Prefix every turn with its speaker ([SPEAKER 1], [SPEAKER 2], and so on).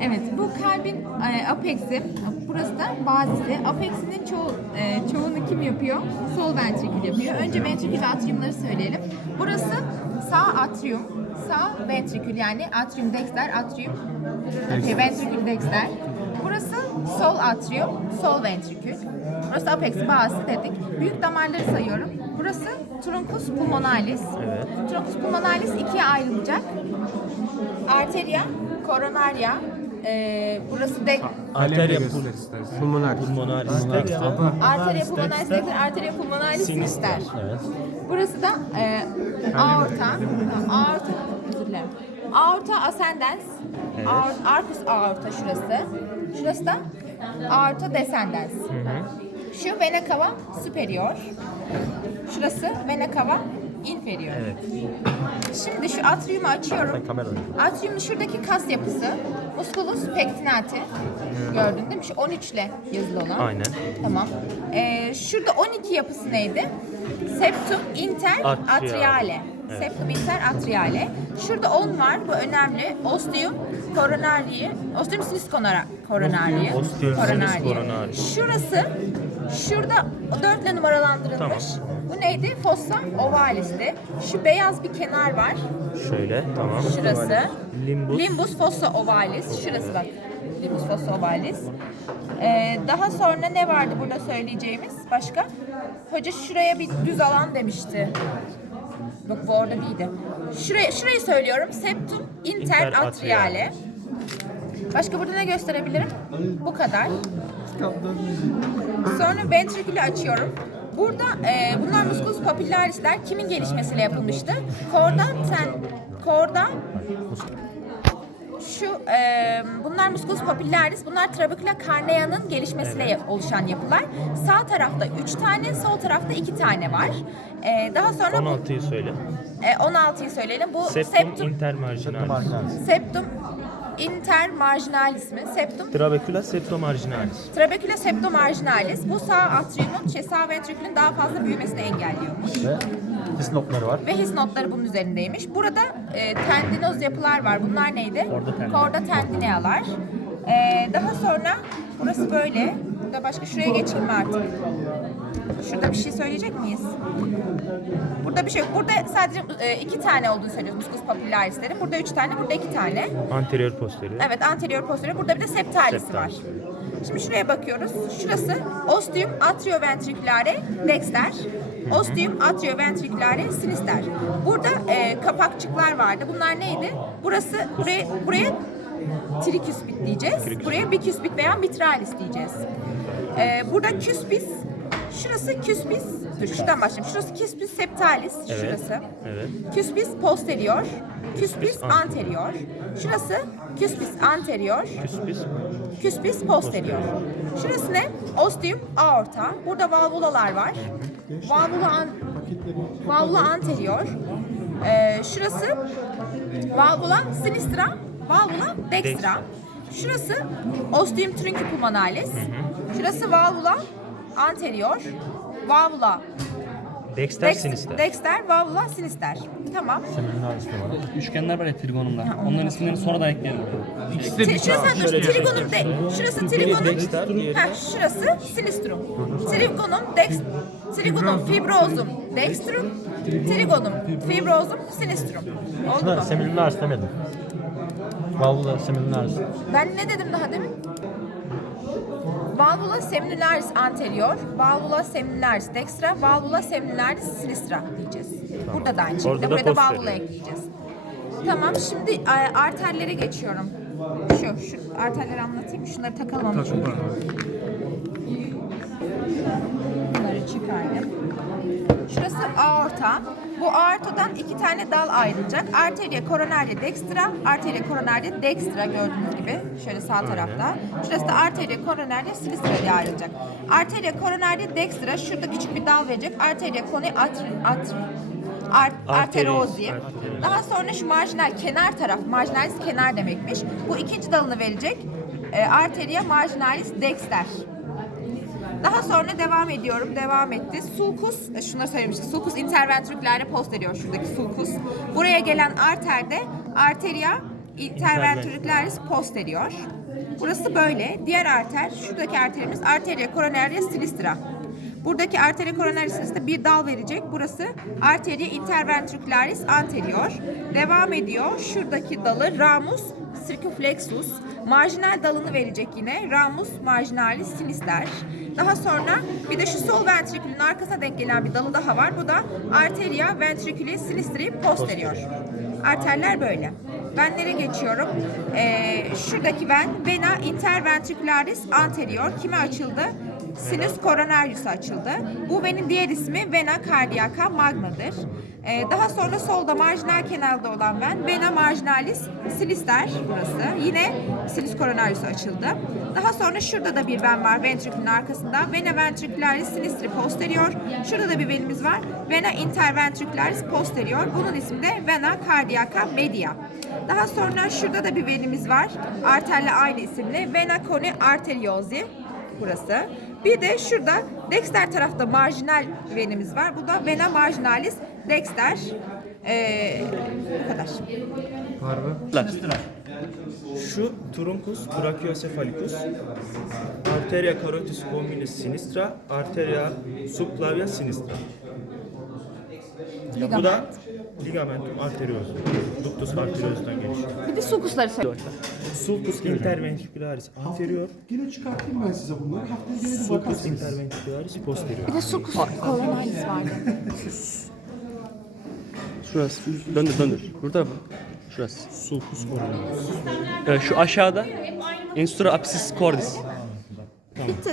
[SPEAKER 1] Evet, bu kalbin e, apex'i, burası da bazisi. Apex'inin çoğu, e, çoğunu kim yapıyor? Sol ventrikül yapıyor. Önce ventrikül ve atriumları söyleyelim. Burası sağ atrium, sağ ventrikül yani atrium dexter, atrium okay, ventrikül dexter. Burası sol atrium, sol ventrikül. Burası apex bazı dedik. Büyük damarları sayıyorum. Burası truncus pulmonalis.
[SPEAKER 2] Evet.
[SPEAKER 1] Truncus pulmonalis ikiye ayrılacak. Arteria, koronaria, e, burası de
[SPEAKER 2] Arteria
[SPEAKER 3] Pulmonaris.
[SPEAKER 2] pulmonaris dexter.
[SPEAKER 1] arteria pulmonalis dexter, arteria pulmonalis sinister.
[SPEAKER 2] Evet.
[SPEAKER 1] Burası da e, aorta, aorta, özür dilerim. Aorta ascendens, aor- arcus aorta şurası. Şurası da aorta descendens. Şu vena cava superior. Şurası vena cava inferior.
[SPEAKER 2] Evet.
[SPEAKER 1] Şimdi şu atriumu açıyorum.
[SPEAKER 2] kamera oynuyorsun.
[SPEAKER 1] Atriumun şuradaki kas yapısı musculus pectinati. Gördün değil mi? Şu 13 ile yazılı olan.
[SPEAKER 2] Aynen.
[SPEAKER 1] Tamam. Ee, şurada 12 yapısı neydi? Septum inter
[SPEAKER 2] Atriale.
[SPEAKER 1] atriale.
[SPEAKER 2] Evet.
[SPEAKER 1] Septum inter atriale. Şurada 10 var. Bu önemli. Ostium coronariae. Ostium conora- coronariae.
[SPEAKER 2] Ostium
[SPEAKER 1] Coronariae.
[SPEAKER 2] coronariae.
[SPEAKER 1] Şurası şurada 4 ile numaralandırılmış.
[SPEAKER 2] Tamam.
[SPEAKER 1] Bu neydi? Fossa ovalis'ti. Şu beyaz bir kenar var.
[SPEAKER 2] Şöyle tamam.
[SPEAKER 1] Şurası.
[SPEAKER 2] Limbus.
[SPEAKER 1] Limbus fossa ovalis. Şurası bak. Limbus fossa ovalis. Ee, daha sonra ne vardı burada söyleyeceğimiz? Başka? Hoca şuraya bir düz alan demişti. Bak bu orada değildi. Şuraya, şurayı söylüyorum. Septum inter atriale. Başka burada ne gösterebilirim? Bu kadar. Sonra ventrikülü açıyorum. Burada e, bunlar musculus papillarisler kimin gelişmesiyle yapılmıştı? Korda ten, korda şu e, bunlar musculus papillaris, bunlar trabecula carnea'nın gelişmesiyle oluşan yapılar. Sağ tarafta 3 tane, sol tarafta 2 tane var. E, daha sonra bu-
[SPEAKER 2] 16'yı söyle.
[SPEAKER 1] e, 16'yı söyleyelim. Bu
[SPEAKER 2] Septum,
[SPEAKER 1] septum
[SPEAKER 2] intermarginalis.
[SPEAKER 1] septum intermarginalis mi? Septum
[SPEAKER 2] Trabecula septomarginalis.
[SPEAKER 1] Trabecula septomarginalis. Bu sağ atriumun, şey, sağ ventrikülün daha fazla büyümesini engelliyormuş.
[SPEAKER 3] Ve his notları var.
[SPEAKER 1] Ve his notları bunun üzerindeymiş. Burada e, tendinoz yapılar var. Bunlar neydi?
[SPEAKER 2] Korda tendine.
[SPEAKER 1] Korda tendinealar. E, daha sonra burası böyle. Burada başka şuraya geçeyim mi artık? Şurada bir şey söyleyecek miyiz? Burada bir şey yok. Burada sadece e, iki tane olduğunu söylüyoruz musculus papillarislerin. Burada üç tane, burada iki tane.
[SPEAKER 2] Anterior posterior.
[SPEAKER 1] Evet, anterior posterior. Burada bir de septalis
[SPEAKER 2] Septalis.
[SPEAKER 1] var. Şimdi şuraya bakıyoruz. Şurası ostium atrioventriculare dexter. Ostium atrioventriculare sinister. Burada e, kapakçıklar vardı. Bunlar neydi? Burası buraya buraya triküspit diyeceğiz. Buraya biküspit veya mitralis diyeceğiz. E, burada küspis Şurası küspis, dur şuradan başlayayım. Şurası küspis septalis,
[SPEAKER 2] Evet.
[SPEAKER 1] şurası.
[SPEAKER 2] Evet.
[SPEAKER 1] Küspis posterior, küspis anterior. Şurası küspis anterior,
[SPEAKER 2] Küspis.
[SPEAKER 1] küspis posterior. Şurası ne? Ostium aorta. Burada valvulalar var. Valvula an, valvula anterior. Ee, şurası valvula sinistra, valvula dextra. Şurası ostium truncupulmonalis. Şurası valvula anterior, valvula
[SPEAKER 2] Dexter
[SPEAKER 1] dex-
[SPEAKER 2] sinister.
[SPEAKER 1] dexter, valvula sinister. Tamam.
[SPEAKER 3] Seminaris de var.
[SPEAKER 4] Üçgenler var ya trigonumda. Onların isimlerini sonradan ekleyelim.
[SPEAKER 1] Tri- şurası
[SPEAKER 2] şöyle
[SPEAKER 1] trigonum de, şurası trigonum,
[SPEAKER 2] dexter, diğeri-
[SPEAKER 1] ha, şurası sinistrum. Trigonum dex, trigonum fibrosum dextrum, trigonum fibrosum sinistrum. Oldu mu?
[SPEAKER 3] seminaris demedim. Valvula seminaris.
[SPEAKER 1] Ben ne dedim daha demin? Valvula seminularis anterior, valvula seminularis dextra, valvula seminularis sinistra diyeceğiz. Burada da aynı şekilde.
[SPEAKER 2] Orada da
[SPEAKER 1] Buraya da
[SPEAKER 2] posterior.
[SPEAKER 1] valvula ekleyeceğiz. Tamam şimdi e, arterlere geçiyorum. Şu, şu arterleri anlatayım. Şunları takalım çünkü. Bunları çıkardım. Şurası aorta. Bu aortadan iki tane dal ayrılacak. Arteria coronaria dextra, arteria coronaria dextra gördüğünüz gibi. Şöyle sağ tarafta. Şurası da arteria coronaria sinistra diye ayrılacak. Arteria coronaria dextra şurada küçük bir dal verecek. Arteria coni atri, atri, art, arterozi.
[SPEAKER 2] arterozi.
[SPEAKER 1] Daha sonra şu marjinal kenar taraf, marjinalis kenar demekmiş. Bu ikinci dalını verecek. E, arteria marginalis dexter. Daha sonra devam ediyorum. Devam etti. Sulcus, e, şunu da söylemiştik. Sulcus interventriculare posterior şuradaki sulcus. Buraya gelen arterde arteria interventricularis posterior. Burası böyle. Diğer arter, şuradaki arterimiz arteria coronaria sinistra. Buradaki arteria coronaria sinistra bir dal verecek. Burası arteria interventricularis anterior. Devam ediyor. Şuradaki dalı ramus circumflexus. Marjinal dalını verecek yine. Ramus marginalis sinister. Daha sonra bir de şu sol ventrikülün arkasına denk gelen bir dalı daha var. Bu da arteria ventriculi sinistri posterior. Arterler böyle. Venlere geçiyorum. Ee, şuradaki ven vena interventricularis anterior. Kime açıldı? Sinus coronarius'a açıldı. Bu venin diğer ismi vena cardiaca magna'dır. Ee, daha sonra solda marjinal kenarda olan ven vena marginalis sinister burası. Yine sinus coronarius'a açıldı. Daha sonra şurada da bir ven var ventrikülün arkasında. Vena ventricularis sinistri posterior. Şurada da bir venimiz var. Vena interventricularis posterior. Bunun ismi de vena cardiaca media. Daha sonra şurada da bir venimiz var. Arterle aynı isimli. Vena coni arteriosi burası. Bir de şurada dexter tarafta marjinal venimiz var. Bu da vena marginalis dexter. Ee, bu kadar.
[SPEAKER 2] Şu truncus brachiocephalicus, arteria carotis communis sinistra, arteria subclavia sinistra. Bu da ligamentum arteriosum. Ductus arteriosum'dan gelişiyor.
[SPEAKER 1] Bir de sulcusları söyle.
[SPEAKER 2] Sulcus interventricularis anterior,
[SPEAKER 5] Yine çıkartayım ben size bunları. Haftaya gene de
[SPEAKER 2] sulcus
[SPEAKER 5] bakarsınız.
[SPEAKER 2] interventricularis posterior.
[SPEAKER 1] Bir de sulcus coronalis vardı.
[SPEAKER 4] Şurası. Döndür döndür. Burada mı? Şurası.
[SPEAKER 2] Sulcus coronaris.
[SPEAKER 4] Evet, şu aşağıda instura apsis cordis.
[SPEAKER 1] Bitti